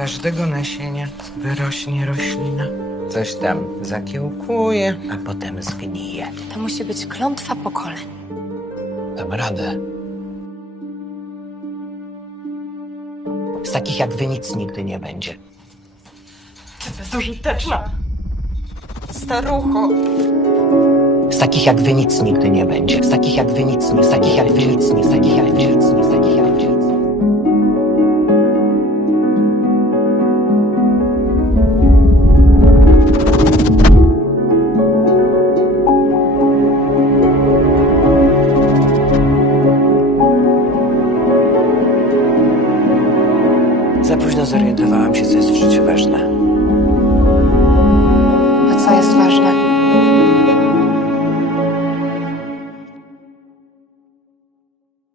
każdego nasienia wyrośnie roślina. Coś tam zakiełkuje, a potem zgnije. To musi być klątwa pokoleń. Dam radę. Z takich jak wy nic nigdy nie będzie. Bezużyteczna. Starucho. Z takich jak wy nic nigdy nie będzie. Z takich jak wy nic nie. Z takich jak wy nic nie. Z takich Za późno zorientowałam się, co jest w życiu ważne.